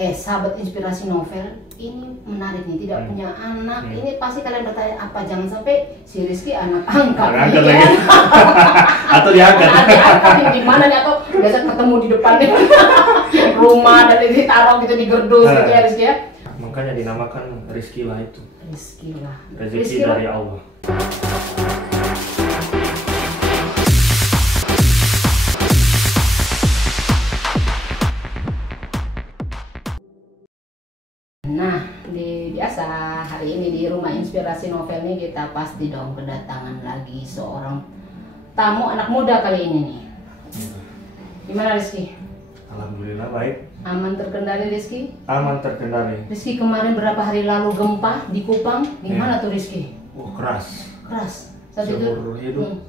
Sahabat inspirasi novel, ini menarik nih, tidak punya anak. Ini pasti kalian bertanya apa, jangan sampai si Rizky anak angkat ya? Atau diangkat di mana nih, atau biasa ketemu di depan nih rumah dan ditaruh gitu di gerdus gitu ya Rizky ya. Makanya dinamakan Rizky lah itu. Rizky lah. Rezeki dari Allah. Nah, biasa hari ini di rumah inspirasi novel nih kita pasti dong kedatangan lagi seorang tamu anak muda kali ini nih. Gimana Rizky? Alhamdulillah baik. Aman terkendali Rizky? Aman terkendali. Rizky, kemarin berapa hari lalu gempa di Kupang, gimana tuh Rizky? Keras. Keras. Saat Seumur hidup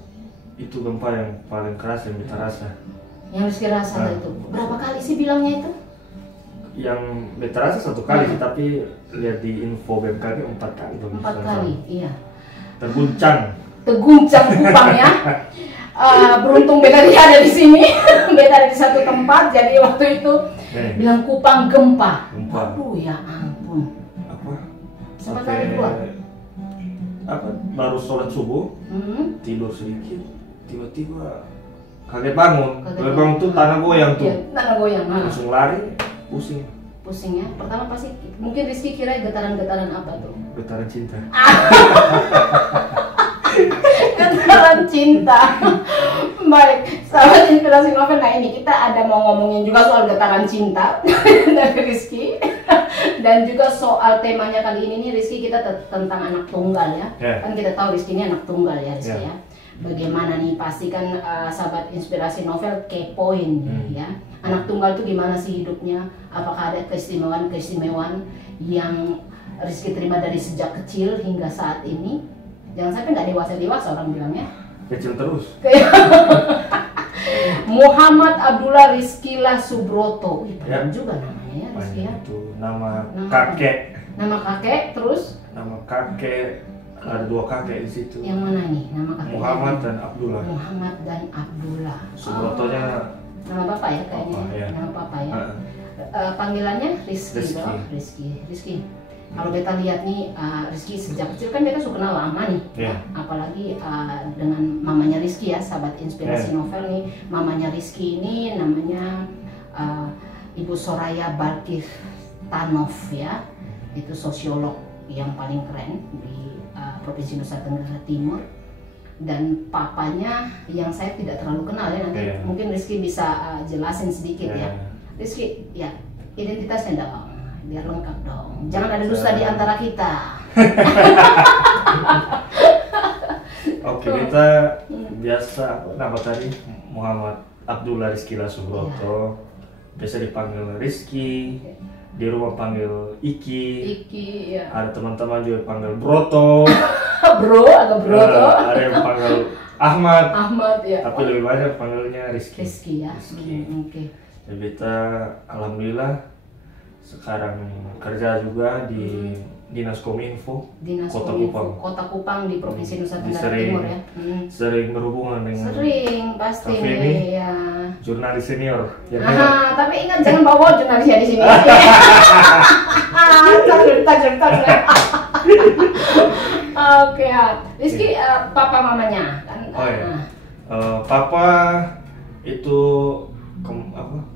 itu gempa yang paling keras yang kita rasa. Yang Rizky rasa itu berapa kali sih bilangnya itu? Yang beta rasa satu kali sih, tapi lihat di info BMKG 4 kali. 4 kali, iya. Terguncang Kupang ya. Beruntung beta dia ada di sini, beta ada di satu tempat, jadi waktu itu bilang Kupang gempa. Aduh ya ampun. Sempat lari keluar. Baru sholat subuh, tidur sedikit, tiba-tiba kaget bangun. Kaget bangun tuh tanah goyang tuh. Ya, tanah goyang. Langsung lari. Pusing ya. Pertama pasti mungkin Rizky kira getaran-getaran apa tuh? Getaran cinta. Getaran cinta. Baik, sahabat inspirasi novel. Nah ini kita ada mau ngomongin juga soal getaran cinta dari Rizky. Dan juga soal temanya kali ini nih Rizky, kita tentang anak tunggal ya. Kan kita tahu Rizky ini anak tunggal ya Rizky ya. Bagaimana nih, pastikan sahabat inspirasi novel kepoin ya. Anak tunggal itu gimana sih hidupnya? Apakah ada keistimewaan yang Rizky terima dari sejak kecil hingga saat ini? Jangan sampai nggak dewasa orang bilangnya. Kecil terus. Muhammad Abdullah Rizkylah Subroto. Keren juga namanya ya Rizky ya. Itu nama kakek. Nama kakek terus? Nama kakek. Ada 2 kakek di situ. Yang mana nih nama kakek? Muhammad dan Abdullah. Muhammad dan Abdullah. Subrotonya nama bapak ya kayaknya. Nama papa ya. Panggilannya Rizky. Rizky. Kalau beta lihat nih Rizky sejak kecil kan beta suka kenal lama nih. Apalagi dengan mamanya Rizky ya, sahabat inspirasi novel nih. Mamanya Rizky ini namanya Ibu Soraya Balkis Tanov ya. Itu sosiolog yang paling keren di Provinsi Nusa Tenggara Timur. Dan papanya yang saya tidak terlalu kenal ya, nanti mungkin Rizky bisa jelasin sedikit ya. Rizky, ya identitasnya dong, biar lengkap dong. Jangan ada dusta di antara kita. Oke, kita biasa nama tadi Muhammad Abdullah Rizkylah Subroto. Biasa dipanggil Rizky. Di rumah panggil Iki ya. Ada teman-teman juga panggil Broto. Bro atau Broto. Ada yang panggil Ahmad ya. Tapi lebih banyak panggilnya Rizky ya. Oke. Jadi kita alhamdulillah sekarang kerja juga di Dinas Kominfo Kota Kupang di Provinsi Nusa Tenggara Timur ya. Sering berhubungan dengan pasti nih ya. Jurnalis senior. Tapi ingat jangan bawa jurnalisnya di sini. Oke, Rizky papa mamanya kan. Papa itu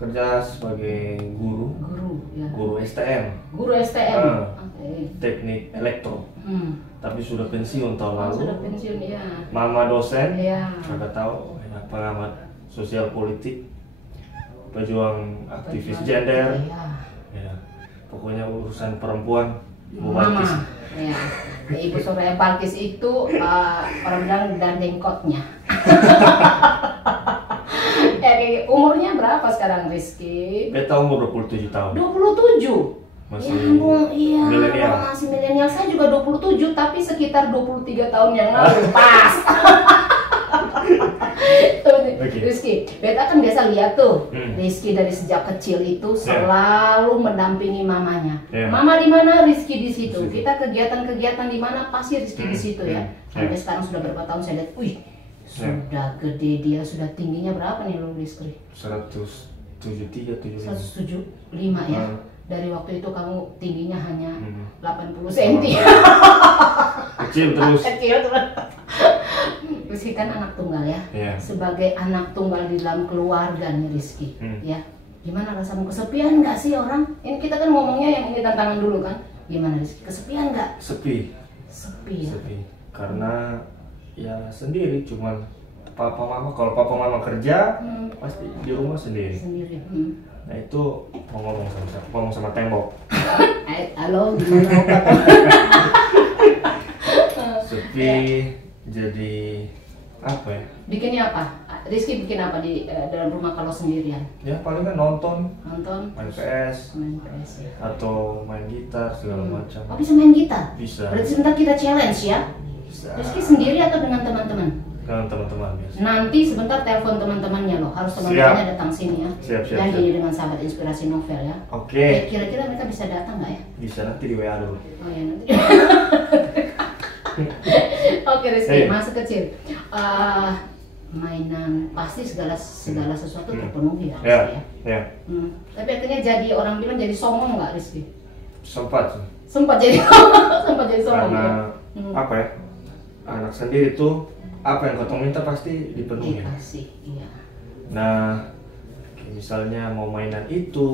kerja sebagai guru STM. Guru STM. Teknik elektro. Tapi sudah pensiun tahun lalu. Sudah pensiun ya. Mama dosen. Agak tahu pengamat sosial politik, pejuang aktivis gender. Pokoknya urusan perempuan. Mama. Ibu Soraya Balkis itu orang bilang dandengkotnya. Umurnya berapa sekarang Rizky? Beta umur 27 tahun. 27? Masih milenial. Masih milenial. Saya juga 27, tapi sekitar 23 tahun yang lalu. Pas. Rizky, beta kan biasa lihat tuh Rizky dari sejak kecil itu selalu mendampingi mamanya. Mama di mana, Rizky di situ. Kita kegiatan-kegiatan di mana pasti Rizky di situ ya. Sampai sekarang sudah berapa tahun saya lihat, sudah gede dia, sudah tingginya berapa nih lo Rizky? 173, 175 ya. dari waktu itu kamu tingginya hanya 80 cm. Kecil terus. Kecil terus. Rizky kan anak tunggal ya. Sebagai anak tunggal di dalam keluarga nih Rizky, ya. Gimana rasamu, kesepian nggak sih orang? Ini kita kan ngomongnya yang ini tantangan dulu kan. Gimana Rizky, kesepian nggak? Sepi. Sepi ya. Sepi. Karena ya sendiri, cuman papa mama. Kalau papa mama kerja, pasti di rumah sendiri. Sendiri. Nah itu mau ngomong sama siapa? Ngomong sama tembok. Halo, gimana Bapak? Sepi, jadi apa ya? Bikinnya apa? Rizky bikin apa di dalam rumah kalau sendirian? Ya paling kan nonton, main PS, ya. atau main gitar segala macam. Oh bisa main gitar? Bisa. Berarti sebentar kita challenge ya? Bisa. Rizky sendiri atau dengan teman-teman? Dengan teman-teman biasa. Nanti sebentar telepon temannya loh, harus teman-temannya datang sini ya. Siap. Jadi dengan sahabat inspirasi novel ya. Oke. Kira-kira mereka bisa datang nggak ya? Bisa, nanti di WA dulu. Oh ya nanti. Oke Rizky, masa kecil. Mainan pasti segala sesuatu terpenuhi ya. Ya. Tapi akhirnya jadi orang bilang jadi songong nggak Rizky? Sempat jadi songong. Karena apa ya? Anak sendiri tuh apa yang kau minta pasti dipenuhi. Dikasih, iya. Nah, misalnya mau mainan itu,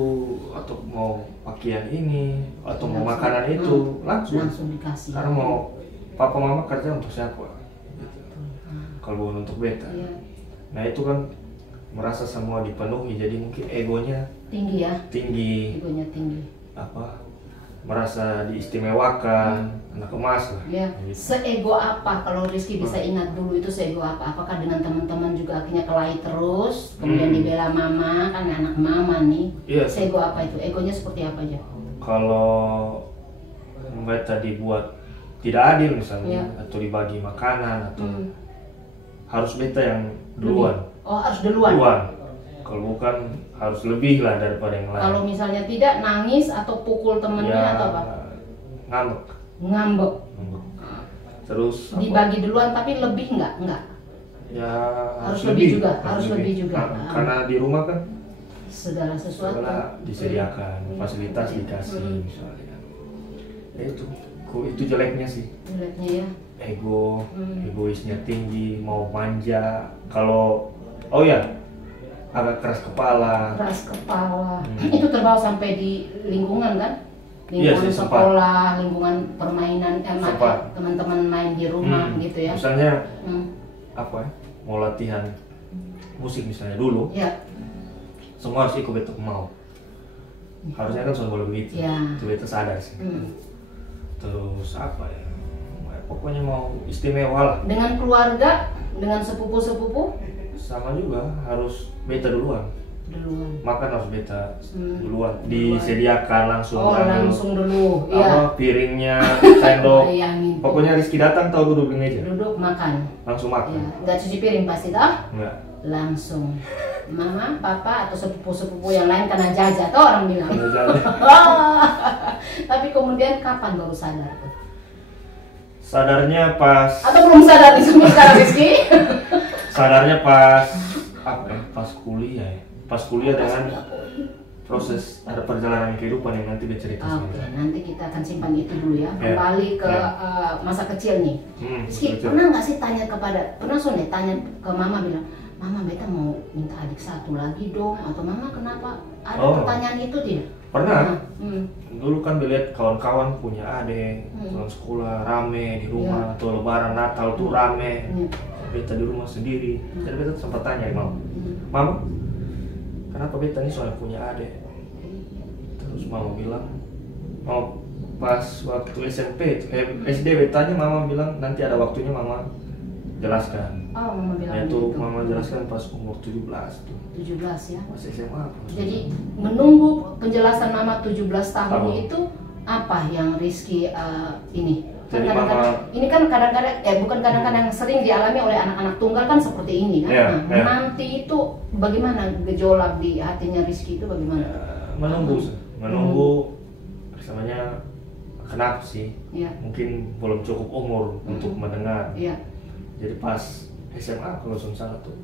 atau mau pakaian ini, atau mau makanan itu, langsung dikasih. Karena mau papa mama kerja untuk siapa? Kalau bukan untuk beta. Iya. Nah itu kan merasa semua dipenuhi, jadi mungkin egonya tinggi ya. Egonya tinggi. Apa? Merasa diistimewakan, anak emas lah. Ya. Gitu. Seego apa? Kalau Rizky bisa ingat dulu itu seego apa? Apakah dengan teman-teman juga akhirnya kelahi terus, kemudian dibela mama, kan anak mama nih. Iya. Seego apa itu? Egonya seperti apa aja? Kalau beta dibuat tidak adil misalnya, atau dibagi makanan atau harus beta yang duluan. Oh harus duluan. Kalau bukan harus lebih lah daripada yang lain. Kalau misalnya tidak, nangis atau pukul temennya atau apa? Ngambek. Terus dibagi duluan tapi lebih nggak? Ya harus lebih juga. Karena di rumah kan segala sesuatu disediakan, fasilitas dikasih misalnya. Ya itu jeleknya sih. Jeleknya ya. Egoisnya tinggi, mau manja. Kalau agak keras kepala. Itu terbawa sampai di lingkungan kan? Lingkungan sekolah, lingkungan permainan, teman-teman main di rumah gitu ya. Misalnya mau latihan musik misalnya dulu, semua harus ikut beta mau. Harusnya kan semua boleh begitu. Itu beta sadar sih. Terus pokoknya mau istimewa lah. Dengan keluarga, dengan sepupu-sepupu? Sama juga, harus beta duluan. Makan harus beta duluan. Disediakan langsung. Langsung dulu. Piringnya, sendok. Pokoknya Rizky datang tahu duduk di meja. Duduk makan. Langsung makan. Nggak cuci piring pasti dah? Enggak. Langsung. Mama, papa atau sepupu-sepupu yang lain kena jajah tuh orang bilang. Tapi kemudian kapan baru sadar tuh? Sadarnya pas. Atau belum sadar nih sampai sekarang Rizky? Sadarnya pas pas kuliah ya. Pas kuliah dengan proses ada perjalanan kehidupan yang nanti bercerita. Oke, nanti kita akan simpan itu dulu ya. Kembali ke masa kecil nih. Rizky, pernah nggak sih tanya tanya ke mama bilang, Mama beta mau minta adik satu lagi dong, atau Mama kenapa ada pertanyaan itu tidak? Pernah. Dulu kan melihat kawan-kawan punya adik, pulang sekolah rame di rumah, atau lebaran Natal tuh rame. Beta di rumah sendiri. Jadi beta sempat tanya Mama, Mama, kenapa beta ini soalnya punya adik? Terus Mama bilang, pas waktu SMP, SD betanya Mama bilang nanti ada waktunya Mama jelaskan. Mama bilang itu Mama jelaskan pas umur 17 tuh. 17 ya? Masih SMA. Jadi menunggu penjelasan Mama 17 tahun itu apa yang Rizky ini? Kan ini kan kadang-kadang, bukan kadang-kadang, sering dialami oleh anak-anak tunggal kan seperti ini kan? Nanti itu bagaimana gejolak di hatinya Rizky itu bagaimana? Menunggu samanya kenapa sih? Mungkin belum cukup umur untuk mendengar. Jadi pas SMA kalau salah tuh,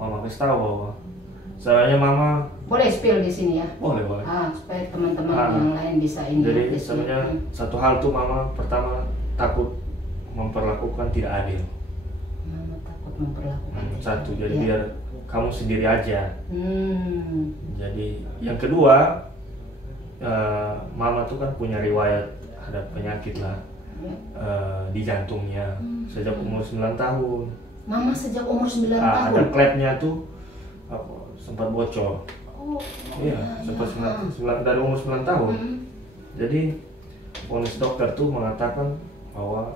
Mama kasih tahu bahwa Caranya mama boleh spill di sini ya. boleh. Supaya teman-teman yang lain bisa ini. Jadi sebenarnya satu hal tuh mama pertama takut memperlakukan tidak adil. Mama takut memperlakukan. Satu, jadi biar kamu sendiri aja. Jadi yang kedua, mama tuh kan punya riwayat ada penyakit lah di jantungnya sejak umur 9 tahun. Mama sejak umur 9 tahun? Ada klepnya tuh sempat bocor. Iya, sempat dari umur 9 tahun. Jadi vonis dokter tuh mengatakan bahwa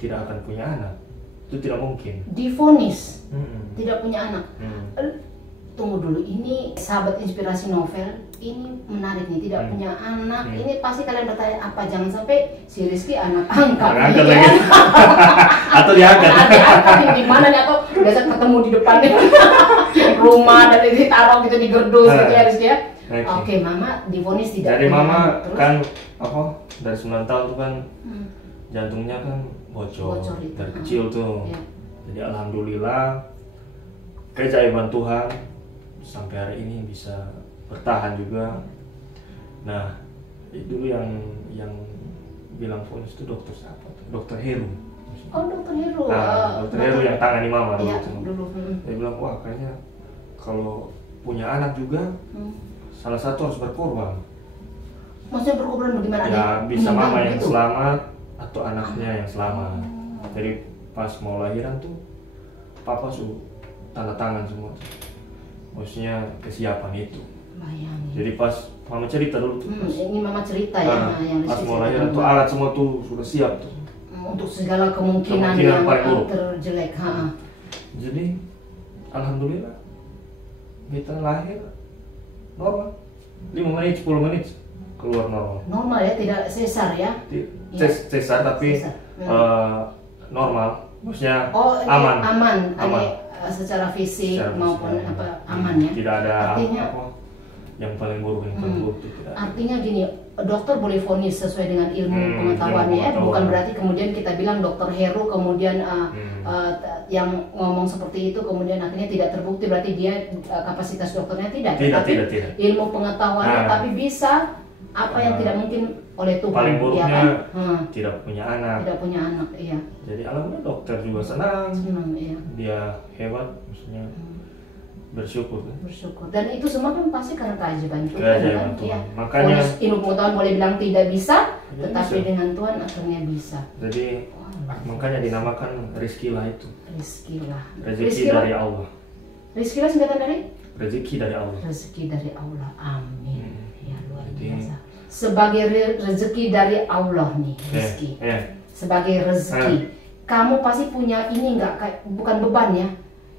tidak akan punya anak. Itu tidak mungkin. Divonis tidak punya anak. Tunggu dulu, ini sahabat inspirasi novel ini menarik nih, tidak punya anak. Ini pasti kalian bertanya apa, jangan sampai si Rizky anak angkat lagi. Atau diangkat. Di mana nih, atau biasa ketemu di depan rumah dan ditaruh gitu di gerdus gitu ya Rizky ya. Oke, mama divonis tidak. Jadi mama kan dari 9 tahun tuh kan jantungnya kan bocor dari kecil tuh. Jadi alhamdulillah keajaiban Tuhan sampai hari ini bisa bertahan juga. Nah, dulu yang bilang vonis itu dokter siapa? Dokter Heru. Dokter Heru. Dokter Heru yang tangani mama dulu. Iya, Dia bilang, wah kayaknya kalau punya anak juga salah satu harus berkorban. Maksudnya berkorban bagaimana? Ya bisa mama yang selamat atau anaknya yang selamat. Jadi pas mau lahiran tuh papa tanda tangan semua. Maksudnya kesiapan itu. Bayangin. Jadi pas mama cerita dulu tuh. Ini mama cerita ya. Yang pas mau lahiran tuh alat semua tuh sudah siap tuh. Untuk segala kemungkinan yang terjelek. Jadi alhamdulillah kita lahir normal. 5 menit 10 menit keluar normal. Normal ya, tidak sesar ya? Sesar tapi normal. Maksudnya aman. Secara fisik maupun aman ya. Tidak ada artinya, yang paling buruk artinya gini, dokter boleh vonis sesuai dengan ilmu pengetahuannya ya, bukan berarti kemudian kita bilang dokter Heru kemudian yang ngomong seperti itu kemudian akhirnya tidak terbukti berarti dia kapasitas dokternya tidak. Ilmu pengetahuannya tapi bisa apa yang tidak mungkin oleh Tuhan. Paling buruknya ya kan? tidak punya anak. Tidak punya anak, iya. Jadi alhamdulillah dokter juga senang. Iya. Dia hebat, maksudnya bersyukur kan. Bersyukur. Dan itu semua kan pasti karena keajaiban Tuhan. Keajaiban Tuhan. Ya. Makanya ilmu pengetahuan boleh bilang tidak bisa, tetapi dengan Tuhan akhirnya bisa. Jadi makanya dinamakan Rizkilah itu. Rizkilah. Rezeki dari Allah. Rizkilah singkatan dari? Rezeki dari Allah. Rezeki dari Allah. Amin. Ya luar biasa. Sebagai rezeki dari Allah nih, Rizky. Sebagai rezeki. Kamu pasti punya ini nggak, bukan beban ya.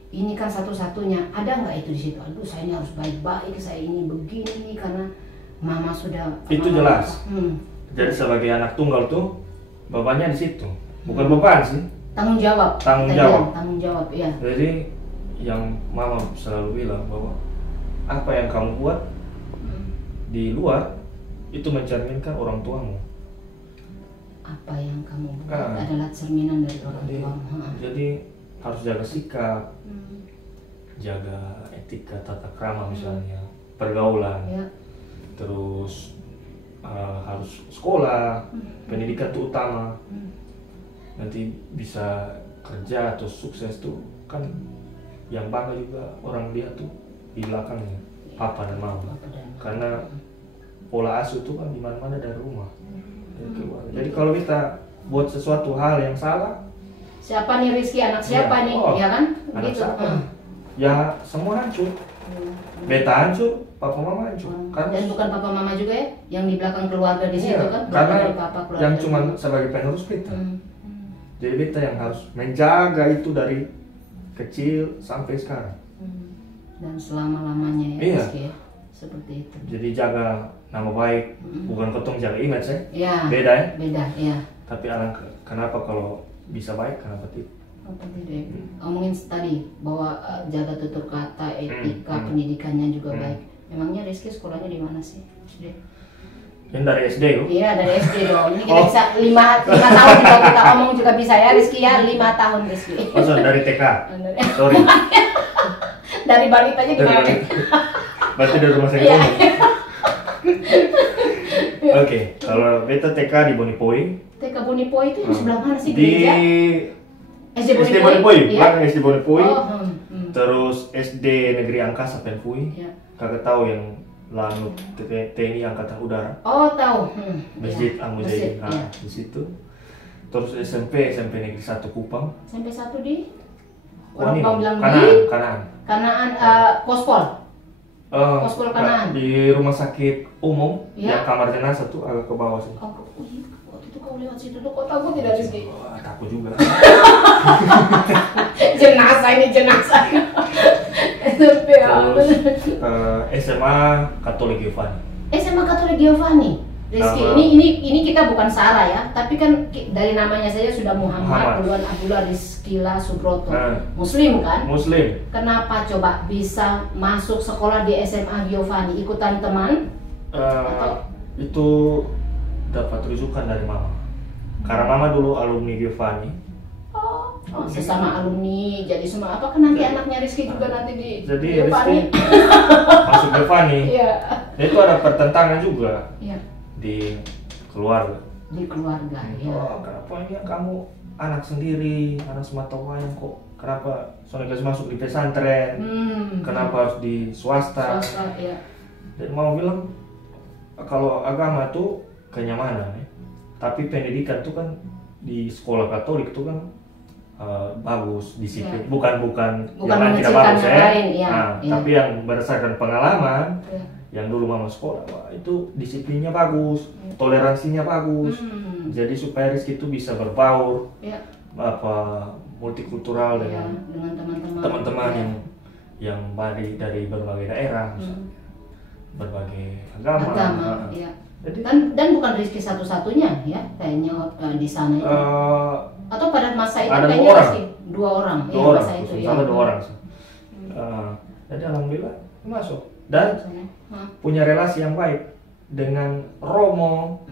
Ini kan satu-satunya. Ada nggak itu di situ? Aduh, saya ini harus baik-baik, saya ini begini karena mama sudah. Itu jelas. Jadi sebagai anak tunggal tuh bebannya di situ. Bukan beban sih. Tanggung jawab. Tanggung jawab, ya. Jadi yang mama selalu bilang bahwa apa yang kamu buat di luar itu mencerminkan orang tuamu. Apa yang kamu buat adalah cerminan dari orang tuamu. Jadi harus jaga sikap, jaga etika, tata krama misalnya, pergaulan, terus harus sekolah, pendidikan itu utama. Nanti bisa kerja atau sukses tuh kan yang bangga juga orang lihat tuh di belakangnya, papa dan mama. Karena pola asuh itu kan di mana-mana dari rumah. Jadi kalau kita buat sesuatu hal yang salah, siapa nih Rizky, anak siapa nih, ya kan? Anak gitu. Ya semua hancur. Beta hancur, papa mama hancur. Dan bukan papa mama juga ya, yang di belakang keluarga di situ kan? Karena papa, yang cuma sebagai penerus beta. Jadi beta yang harus menjaga itu dari kecil sampai sekarang. Dan selama-lamanya ya Rizky ya, seperti itu. Jadi jaga nama baik, bukan ketong jaga image ya. Beda ya? Beda, ya. Tapi kenapa kalau bisa baik, kenapa tidak? Ngomongin tadi bahwa jaga tutur kata, etika, pendidikannya juga baik. Memangnya Rizky sekolahnya di mana sih? Yang dari SD loh? Iya dari SD dong. Ini kita bisa 5 tahun kalau kita ngomong juga bisa ya Rizky ya, 5 tahun Rizky. Maksudnya dari TK? Sorry. Dari balitanya gimana? Berarti dari rumah sakit umum. Oke, kalau beta TK di Bonipoi. TK Bonipoi itu yang sebelah mana sih Di gereja? SD Bonipoi, belakang SD Bonipoi. Oh, Terus SD Negeri Angkasa Penfui. Ya. Kakak tahu yang Lanut TNI Angkatan Udara. Oh, tahu. Masjid Ya. Al-Mujahidin. Masjid, ya. Di situ. Terus SMP Negeri 1 Kupang. Sampai satu di Oh, ini orang bilang Kanaan. Kanaan Pospol. Pospol Kanaan. Di rumah sakit umum, Ya. yang kamar jenazah tuh agak ke bawah sih. Oh, iya. Waktu itu kau lewat situ tuh, kau takut tidak Rizky? Takut juga. Jenazah ini jenazah. SMP Terus SMA Katolik Giovanni. SMA Katolik Giovanni. Rizky, ini kita bukan Sarah ya, tapi kan dari namanya saja sudah Muhammad Puluhan Abdullah Rizkila Subroto. Muslim kan? Muslim. Kenapa coba bisa masuk sekolah di SMA Giovanni? Ikutan teman? Itu dapat rujukan dari mama. Karena mama dulu alumni Giovanni. Oh, sesama alumni, jadi semua apa kan nanti anaknya Rizky juga nanti di jadi Giovanni. Rizky masuk Giovanni. Iya. Itu ada pertentangan juga. Iya. Di keluarga. Di keluarga, ya. Oh, kenapa ini kamu anak sendiri, anak sematawayang kok? Kenapa soalnya kasih masuk di pesantren? Kenapa harus di swasta? Ya. Dan mau bilang kalau agama tuh kenyamanan ya. Tapi pendidikan tuh kan di sekolah Katolik tuh kan bagus, disiplin. Ya. Bukan Bukan tidak bagus ya. Lain, ya. Tapi yang berdasarkan pengalaman. Ya. Yang dulu mama sekolah, wah, itu disiplinnya bagus, toleransinya bagus, jadi supaya Rizky itu bisa berbaur, multikultural dengan teman-teman yang dari berbagai daerah, berbagai agama. Ya. Jadi, dan bukan Rizky satu-satunya ya, kayaknya di sana itu. Atau pada masa itu ada kayaknya dua orang. Masa itu ya. Dua orang. Jadi alhamdulillah masuk. Dan punya relasi yang baik dengan Romo,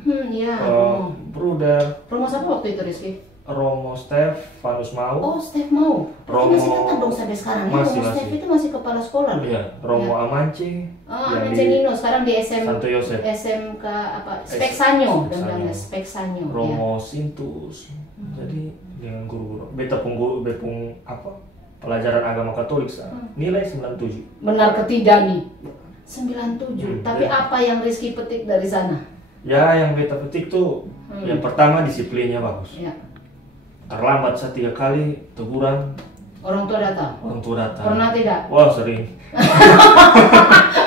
Bruder. Romo siapa waktu itu Rizky? Romo Stefanus Mau. Oh, Stef Mau. Romo masih tetap dong sampai sekarang. Masih, Romo Stef itu masih kepala sekolah loh. Iya, Romo Amance. Amance Nino sekarang di Santo Yosef. SMK apa? Speksanyo dan Speksanyo. Romo Sintus. Jadi dengan guru-guru. Beta pung pelajaran agama Katolik nilai 97. Benar ketidak nih. 97. Tapi apa yang Rizky petik dari sana? Ya, yang beta petik tuh yang pertama disiplinnya bagus. Ya. Terlambat 3 kali teguran. Orang tua datang. Pernah tidak? Wah, sering.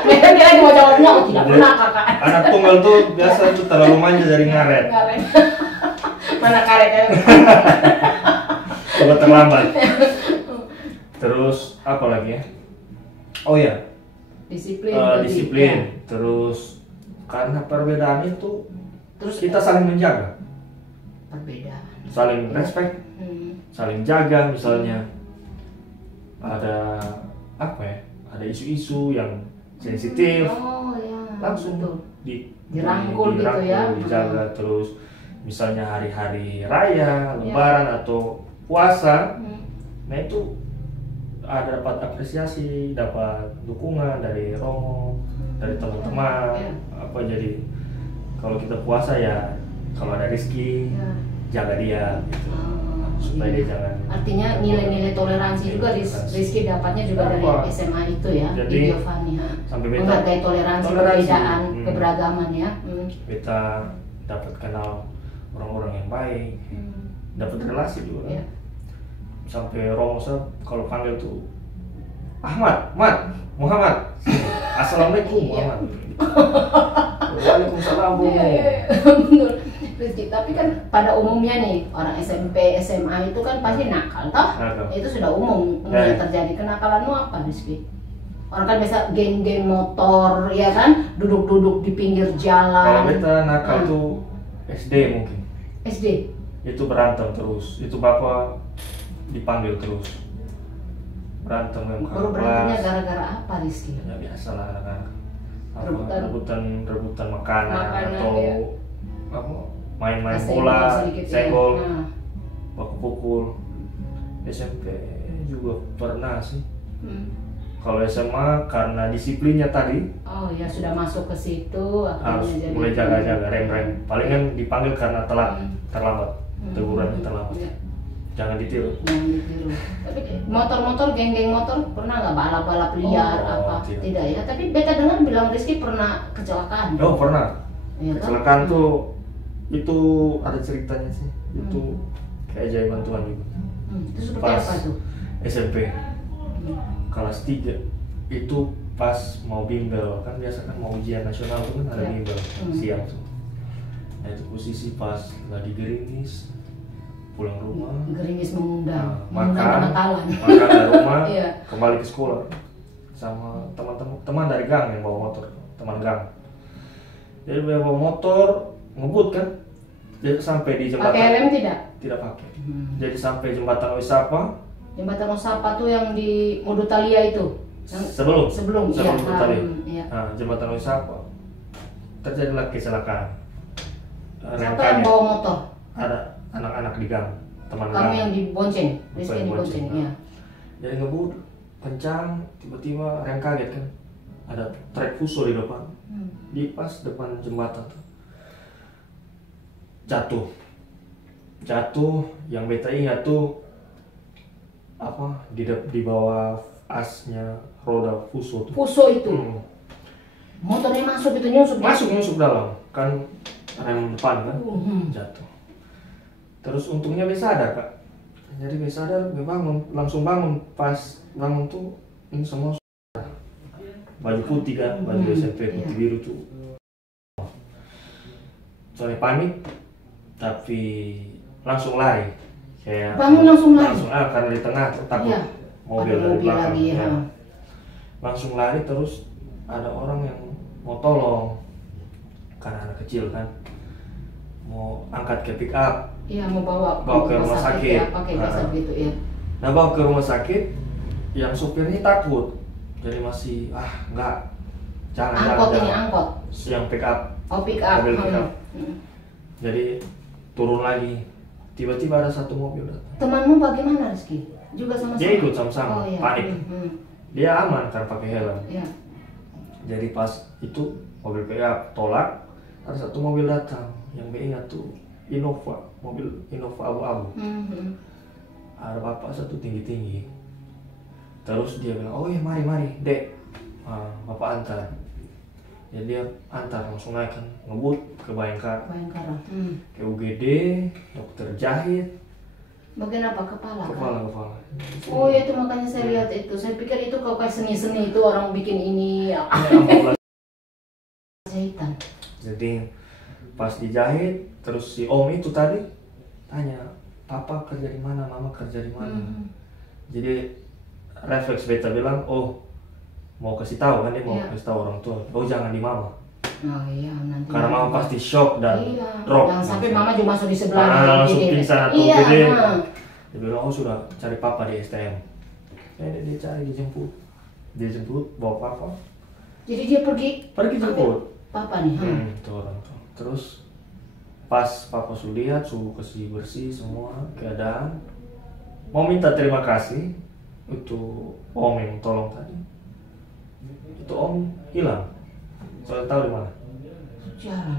Mereka dia mau jawabnya, oh tidak pernah kakak. Anak tunggal tuh biasa tuh terlalu manja dari ngaret. Mana karetnya? Coba terlambat. Terus apa lagi ya? Oh ya, disiplin. Terus karena perbedaan itu, terus kita saling menjaga. Perbedaan. Saling respect, saling jaga. Misalnya ada apa ya? Ada isu-isu yang sensitif, langsung dirangkul gitu ya. Dijaga. Terus misalnya hari-hari raya, lebaran atau puasa, nah itu ada dapat apresiasi, dapat dukungan dari Romo, dari teman-teman. Jadi kalau kita puasa ya, kalau ada Rizky, jaga dia gitu, supaya dia jangan. Artinya nilai-nilai toleransi juga Rizky dapatnya juga dari SMA itu ya, di Giovanni. Menghargai toleransi, perbedaan, keberagaman ya. Kita dapat kenal orang-orang yang baik, dapat relasi juga. Sampai Romo kalau panggil tuh Ahmad, Muhammad, Assalamualaikum Muhammad. Waalaikumsalam. Betul. Rizky, tapi kan pada umumnya nih orang SMP, SMA itu kan pasti nakal toh? Itu sudah umum terjadi. Kenakalanmu apa Rizky? Orang kan biasa geng-geng motor, ya kan? Duduk-duduk di pinggir jalan. Kalau kita nakal tuh SD mungkin. SD? Itu berantem terus. Itu bapak dipanggil terus. Berantem yang kelas. Berantemnya gara-gara apa Rizky? Ya biasalah anak-anak. Rebutan makanan atau main-main bola, senggol, baku pukul. SMP juga pernah sih. Kalau SMA karena disiplinnya tadi. Oh ya, sudah masuk ke situ Harus mulai jaga-jaga, rem. Palingan dipanggil karena terlambat. Tegurannya terlambat. Ya. Jangan ditiru. Jangan ditiru. Tapi motor-motor, geng-geng motor pernah nggak balap-balap liar apa? Tidak ya. Tapi beta dengar bilang Rizky pernah kecelakaan. Oh pernah. Ya, Kecelakaan tuh itu ada ceritanya sih. Itu kayak keajaiban Tuhan juga. Itu seperti apa tuh? SMP. Kelas 3 itu pas mau bimbel, kan biasa kan mau ujian nasional tuh kan ada bimbel siang tuh. Nah itu posisi pas lagi gerimis pulang rumah, gerimis mengundang makan dari rumah kembali ke sekolah sama teman dari gang yang bawa motor, teman gang. Jadi bawa motor ngebut kan, jadi sampai di jembatan. Pakai helm tidak? Tidak pakai. Jadi sampai jembatan Wisapa. Jembatan Wisapa tuh yang di Modutalia itu. Sebelum Modutalia. Nah, jembatan Wisapa terjadilah kecelakaan. Siapa yang bawa motor? Ada anak-anak di gang, teman kamu gang. yang dibonceng, Rizky dibonceng, ya. Jadi ngebut kencang, tiba-tiba rem kaget kan. Ada trek fuso di depan. Di pas depan jembatan tuh. Jatuh, yang beta ingat tuh apa di bawah asnya roda fuso tuh. Fuso itu. Motornya masuk itu nyusup dalam kan, rem depan kan. Jatuh. Terus untungnya bisa sadar kak. Jadi bisa sadar, langsung bangun. Pas bangun tuh ini semua baju putih kan, baju SMP putih biru tuh. Soalnya panik, tapi langsung lari. Kayak bangun langsung lari. Karena di tengah takut mobil dari belakang. Langsung lari, terus ada orang yang mau tolong karena anak kecil kan, mau angkat ke pick up. Iya, mau bawa ke rumah sakit. Ya, pakai jasa gitu ya. Nah bawa ke rumah sakit, yang supirnya takut, jadi masih enggak, jangan. Angkot. Yang pick up. Oh, pick up. Mobil pick up. Jadi turun lagi, tiba-tiba ada satu mobil datang. Temanmu bagaimana Rizky? Juga sama-sama? Dia ikut sama-sama, panik. Dia aman karena pakai helm. Iya. Jadi pas itu mobil pick up tolak, ada satu mobil datang, yang ingat tuh mobil Innova abu-abu. Ada bapak satu tinggi-tinggi. Terus dia bilang, oh ya mari dek, bapak antar. Jadi dia antar, langsung naik kan, ngebut ke Bayangkara. Ke UGD, dokter jahit. Bagian apa? Kepala. Oh ya, itu makanya saya lihat itu. Saya pikir itu kalau kayak seni-seni itu orang bikin ini. Jahitan. Jadi pas dijahit, terus si om itu tadi tanya, papa kerja di mana, mama kerja di mana. Jadi refleks beta bilang, oh mau kasih tahu kan, dia mau kasih tahu orang tua. Oh jangan di mama. Oh iya, nanti. Karena mama pasti shock dan drop. Jangan sampai mama juga masuk di sebelah. Langsung pingsan atau gede. Dia bilang, oh sudah cari papa di STM. Dia cari, dia jemput bawa papa. Jadi dia pergi jemput papa nih. Itu orang tuh. Terus pas papa sudah lihat, suruh kasih bersih semua keadaan, mau minta terima kasih itu om yang tolong tadi. Itu om hilang, soalnya tahu di mana?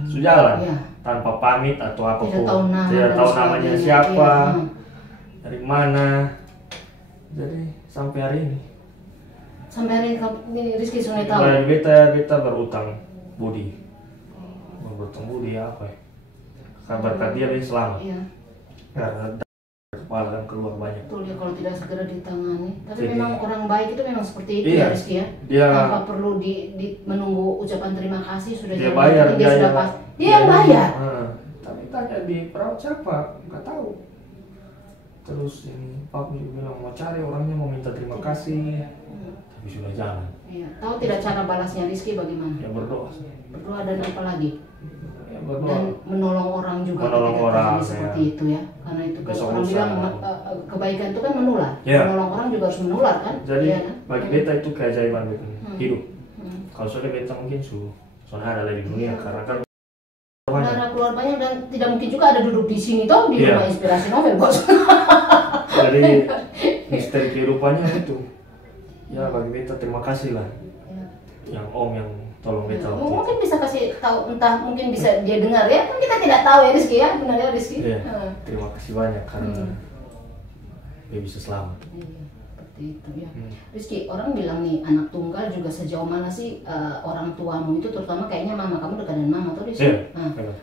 Sujalan. Ya. Tanpa pamit atau apapun. Tidak tahu namanya siapa, dari mana. Jadi sampai hari ini. Sampai hari ini Rizky sudah tahu. Beta berutang budi. Berutang budi apa ya? Kabarkan dia selamat. Iya. Karena kepala kan keluar banyak. Betul ya, kalau tidak segera ditangani. Tapi memang orang baik itu memang seperti itu ya Rizky ya. Dia tanpa perlu menunggu ucapan terima kasih, sudah dia bayar, dia sudah pas. Dia yang bayar. Tapi tanya di perawat siapa? Nggak tahu. Terus ini Pak bilang mau cari orangnya, mau minta terima kasih. Tapi sudah jalan. Iya. Tahu tidak cara balasnya Rizky bagaimana? Ya berdoa. Berdoa dan apa lagi? Berdoa. Dan menolong orang juga seperti itu ya, karena itu orang bilang kebaikan itu kan menular, menolong orang juga harus menular kan. Jadi bagi beta itu keajaiban hidup. Kalau soalnya beta mungkin ada di dunia karena kan keluar banyak dan tidak mungkin juga ada duduk di sini toh di rumah inspirasi novel bos. Jadi misteri kehidupannya itu ya bagi beta terima kasih lah yang om yang tolong beta. Mungkin bisa kasih tahu, entah mungkin bisa dia dengar ya, kan kita tidak tahu ya Rizky ya, benar ya Rizky. Terima kasih banyak karena dia bisa selamat. Seperti itu ya. Rizky, orang bilang nih anak tunggal juga sejauh mana sih orang tuamu itu, terutama kayaknya mama kamu dekat dengan mama tuh Rizky.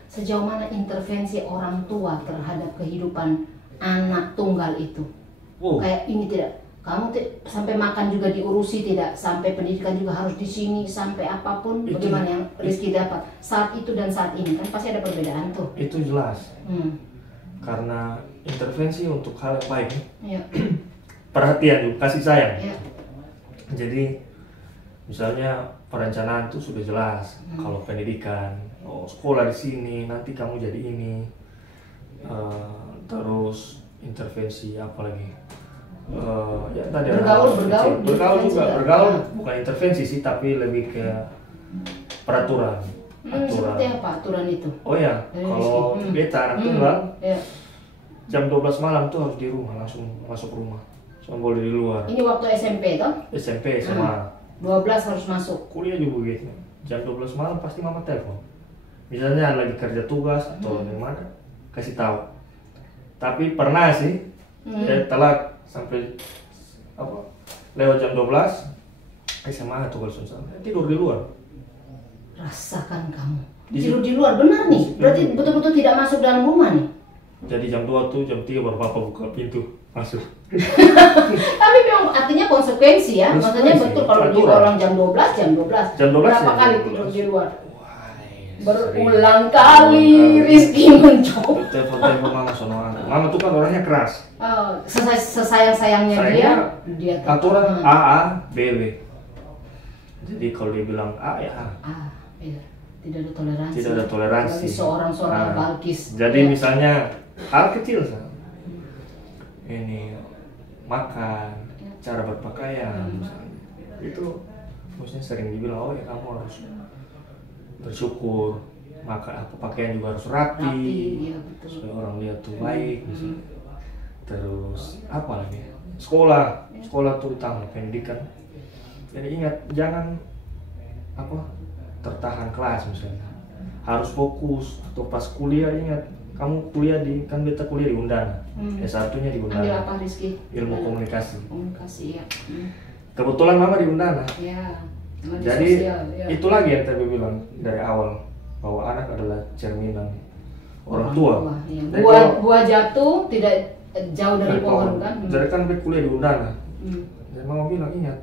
Sejauh mana intervensi orang tua terhadap kehidupan anak tunggal itu? Kayak ini tidak, kamu sampai makan juga diurusi tidak, sampai pendidikan juga harus di sini, sampai apapun itu, bagaimana yang Rizky dapat saat itu dan saat ini kan pasti ada perbedaan tuh. Itu jelas. Karena intervensi untuk hal yang baik, perhatian, kasih sayang. Jadi misalnya perencanaan itu sudah jelas. Kalau pendidikan, sekolah di sini, nanti kamu jadi ini. Terus intervensi apa lagi? Ya tadi bergaul bukan intervensi sih, tapi lebih ke peraturan. Seperti apa aturan itu? Oh ya, kalau beta anak tunggal, jam 12 malam tuh harus di rumah, langsung masuk rumah, cuma boleh di luar. Ini waktu SMP toh? SMP sama 12 harus masuk. Kuliah juga begitu. Jam 12 malam pasti mama telepon. Misalnya lagi kerja tugas atau di mana, kasih tahu. Tapi pernah sih, telat sampai lewat jam 12 SMA atau kalau tidur di luar. Rasakan kamu tidur di luar, benar nih, berarti betul-betul tidak masuk dalam rumah nih. Jadi jam 2 tuh, jam 3 baru papa buka pintu masuk. Tapi memang artinya konsekuensi ya, maksudnya betul kalau di orang jam 12 berapa kali tidur di luar? Berulang kali Rizky mencoba. Telepon mama sono. Mama tuh kan orangnya keras. Sesayang-sayangnya dia aturan A, B. Jadi kalau dia bilang A ya A. Tidak ada toleransi. Tidak ada toleransi. Bagi seorang Balkis. Jadi misalnya hal kecil ini makan, cara berpakaian, misalnya. Itu maksudnya sering dibilang, ya kamu harus bersyukur, maka pakaian juga harus rapi supaya orang lihat tuh baik. Terus apa lagi? Sekolah tuh utama, pendidikan. Jadi ingat, jangan tertahan kelas misalnya, harus fokus. Atau pas kuliah, ingat kamu kuliah kan beta kuliah di Undana, S1-nya di Undana. Ambil apa Rizky? Ilmu komunikasi. Komunikasi ya. Kebetulan mama di Undana. Jadi sosial, itu lagi yang tadi bilang dari awal, bahwa anak adalah cerminan orang tua. Buah jatuh tidak jauh dari pohon kan. Jadi kan beta kuliah di Undana. Dan mama bilang, ingat,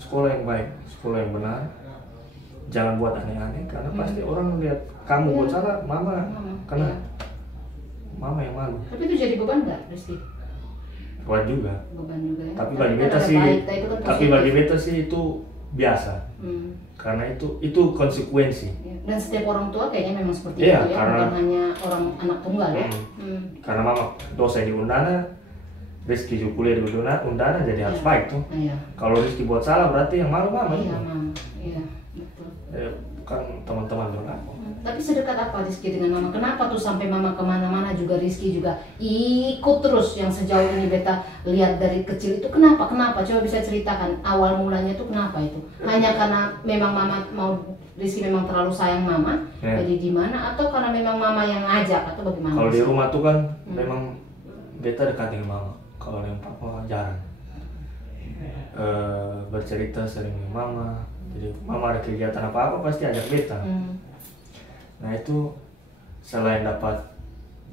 sekolah yang baik, sekolah yang benar, jangan buat aneh-aneh, karena pasti orang melihat kamu buat salah, mama karena mama yang malu. Tapi itu jadi beban nggak, Rizky? Beban juga ya. Tapi bagi beta sih itu biasa. Karena itu konsekuensi. Dan setiap orang tua kayaknya memang seperti itu ya, bukan hanya orang anak tunggal ya. Karena mama dosen di Undana, Rizky juga kuliah di Undana, jadi harus baik tuh. Kalau Rizky buat salah berarti yang malu mama. Iya, betul. Bukan teman-teman dong aku. Tapi sedekat apa Rizky dengan mama? Kenapa tuh sampai mama kemana-mana juga Rizky juga ikut terus, yang sejauh ini beta lihat dari kecil itu? Kenapa? Coba bisa ceritakan awal mulanya tuh kenapa itu? Hanya karena memang mama Rizky memang terlalu sayang mama, jadi gimana? Atau karena memang mama yang ngajak atau bagaimana? Kalau di rumah tuh kan memang beta dekat dengan mama. Kalau dengan papa jarang. Bercerita sering dengan mama. Jadi mama ada kegiatan apa-apa pasti ajak beta. Nah itu selain dapat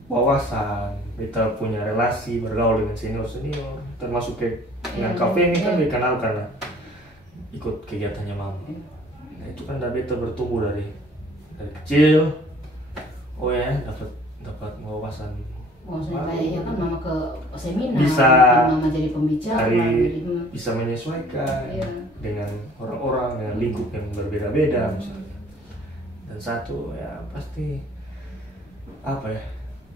wawasan, beta punya relasi, bergaul dengan senior-senior, termasuk dengan kafe ini kan dikenal karena ikut kegiatannya mama. Nah itu kan beta bertumbuh dari kecil. Dapat wawasan. Kayaknya kan mama ke seminar, bisa mama jadi pembicara, bisa menyesuaikan dengan orang-orang, dengan lingkup yang berbeda-beda misalnya. Dan satu ya pasti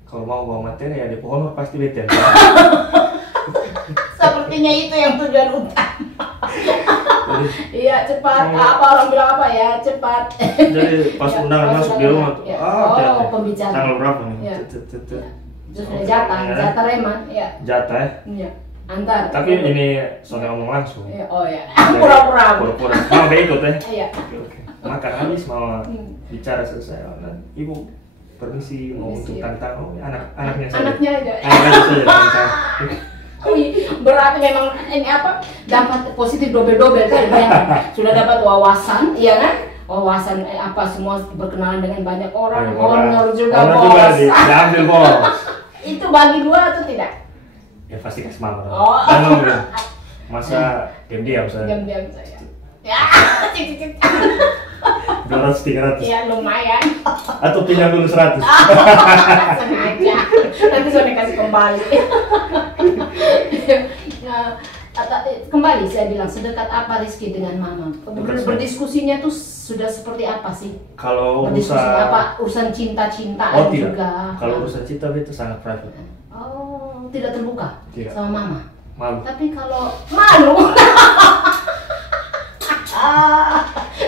kalau mau bawa materi ya di pohon pasti beten. Sepertinya itu yang tujuan utama. Iya cepat, orang bilang apa ya, cepat. Jadi pas undangan masuk di rumah tuh, pembicara. tanggal berapa nih? Terus ada jatah reman, Jatah ya? Iya. Antar. Tapi ini soalnya ngomong langsung. Oh ya, pura-pura. Pura-pura. Mau gak ikut ya? Iya. Oke. Makan habis mau bicara selesai. Dan ibu permisi mau untuk tantang. Oh anaknya saja. Anaknya aja. Anaknya saja tantang. Berat memang ini apa? Dapat positif dobel-dobel kan? Sudah dapat wawasan, iya kan? Wawasan apa semua berkenalan dengan banyak orang. Honor juga bos. Diambil bos. Itu bagi dua atau tidak? Ya pasti kasih mama. Oh. Masa diam-diam saya. Diam-diam saya. Ya, cicit. 200-300. Ya lumayan. Atau pinjam dulu 100. Sengaja. Nanti Sony kasih kembali. Nah, kembali saya bilang sedekat apa Rizky dengan mama? Berdiskusinya tuh sudah seperti apa sih? Kalau urusan cinta-cintaan juga. Kalau urusan cinta itu sangat private. Oh, tidak terbuka tidak. Sama mama. Malu. Tapi kalau malu,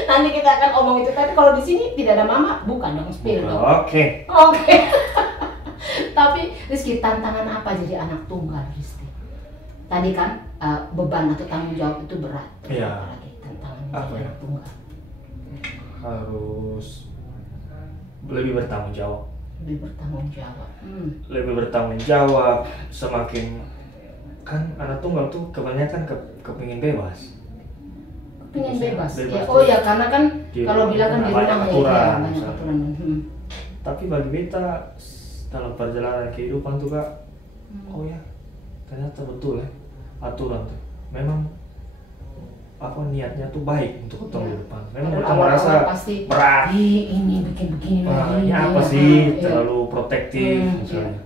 nanti kita akan omong itu. Tapi kalau di sini tidak ada mama, bukan dong spill dong. Oke. Tapi Rizky, tantangan apa jadi anak tunggal Rizky? Tadi kan beban atau tanggung jawab itu berat. Iya. Apalagi tantangan apa jadi ya? anak tunggal. Harus lebih bertanggung jawab. Lebih bertanggung jawab. Semakin kan anak tunggal tuh kebanyakan kepingin bebas. Pengen bebas. Ya, oh ya karena kan kalau bilang kan di rumah banyak aturan. Tapi bagi beta dalam perjalanan kehidupan tuh Kak, oh ya ternyata betul ya aturan tuh. Memang apa niatnya tuh baik untuk ketemu di depan. Memang kita merasa berat. Ini bikin begini ini apa sih terlalu protektif misalnya,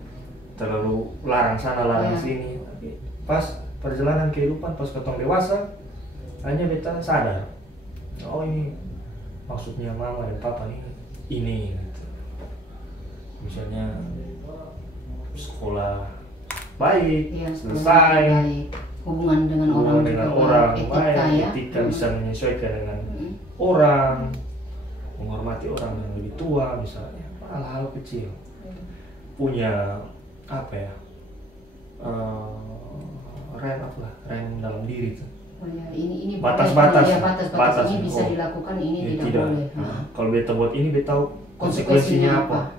terlalu larang sana larang sini. Tapi pas perjalanan kehidupan pas ketemu dewasa, hanya beta sadar, oh ini maksudnya mama dan papa ini gitu. Misalnya sekolah baik, selesai. Hubungan dengan orang etika, etika bisa menyesuaikan dengan orang, menghormati orang yang lebih tua misalnya, hal-hal kecil. Punya apa ya, rem dalam diri tuh. Oh ya, ini batas-batas ini bisa dilakukan, ini tidak boleh. Kalau beta buat ini beta tahu konsekuensinya apa.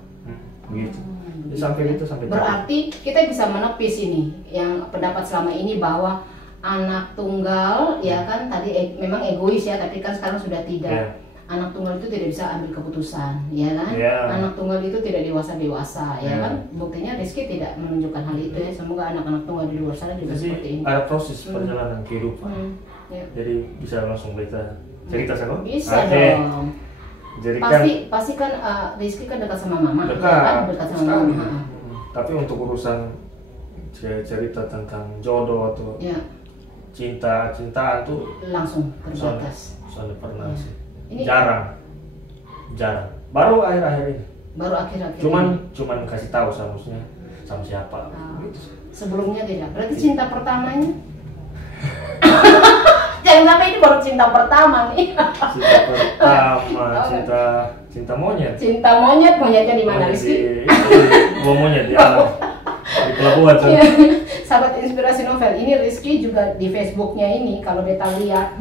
Begitu. Sampai berarti kita bisa menepis ini yang pendapat selama ini bahwa anak tunggal ya kan tadi memang egois ya, tapi kan sekarang sudah tidak. Anak tunggal itu tidak bisa ambil keputusan, ya kan? Anak tunggal itu tidak dewasa, ya kan? Buktinya Rizky tidak menunjukkan hal itu ya. Semoga anak-anak tunggal di luar sana juga seperti ini. Ada proses perjalanan kehidupan. Jadi bisa langsung beta cerita sama? Bisa dong. Jadi pasti kan Rizky kan dekat sama mama, dekat sama mama. Tapi untuk urusan cerita tentang jodoh atau cintaan tuh langsung terbatas. Soalnya pernah sih. Ini jarang. Baru akhir-akhir ini. Cuman kasih tahu sama siapa. Gitu. Sebelumnya tidak. Berarti cinta pertamanya? Jangan sampai ini baru cinta pertama nih. Cinta monyet. Monyetnya di mana Rizky? Monyet di alam. Di pelabuhan. Sahabat Inspirasi Novel, ini Rizky juga di Facebooknya ini kalau beta lihat,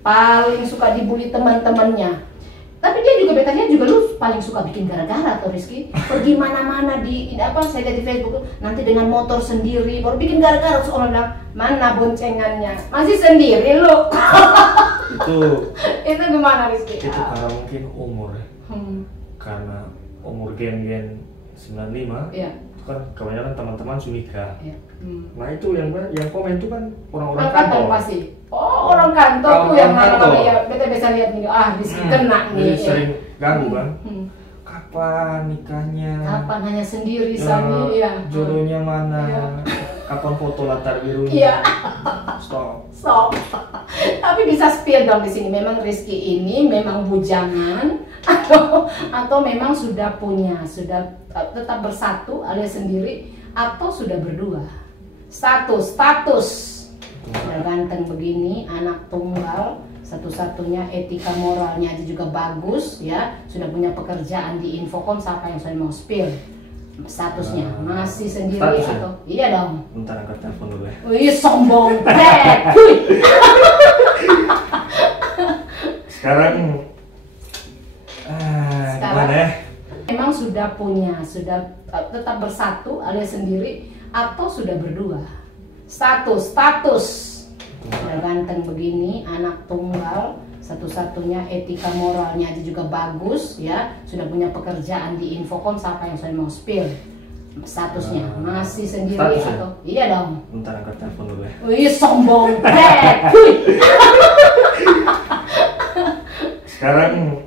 paling suka dibully teman-temannya. Tapi dia juga betanya juga lu paling suka bikin gara-gara tuh Rizky. Pergi mana-mana saya lihat di Facebook nanti dengan motor sendiri baru bikin gara-gara, terus orang bilang mana boncengannya masih sendiri lu. itu gimana Rizky? Itu karena mungkin umur ya. Karena umur gen 95 itu kan kebanyakan teman-teman sunika. Nah itu yang komen itu kan orang-orang kantor pasti. Oh, orang kantor tuh yang namanya beta bisa lihat nih, Rizky kena nih. Sering ganggu kan. Kapan nikahnya? Kapan hanya sendiri Sami ya. Jodohnya mana? Kapan foto latar birunya? Stop. Tapi bisa spill dong di sini. Memang Rizky ini memang bujangan atau memang sudah tetap bersatu alias sendiri atau sudah berdua. Status. Udah ganteng begini, anak tunggal, satu-satunya etika moralnya aja juga bagus ya, sudah punya pekerjaan di Infocom. Siapa yang saya mau spill? Statusnya masih sendiri statusnya? atau iya dong. Bentar, angkat telepon dulu ya. Wih, sombong. Sekarang gimana ya? Memang sudah tetap bersatu alias sendiri atau sudah berdua? Status. Udah ganteng begini, anak tunggal, satu-satunya, etika moralnya aja juga bagus ya, sudah punya pekerjaan di Infocom. Siapa yang saya mau spill? Statusnya masih sendiri statusnya? Atau iya dong. Bentar, angkat telepon dulu ya. Wih, sombong. Sekarang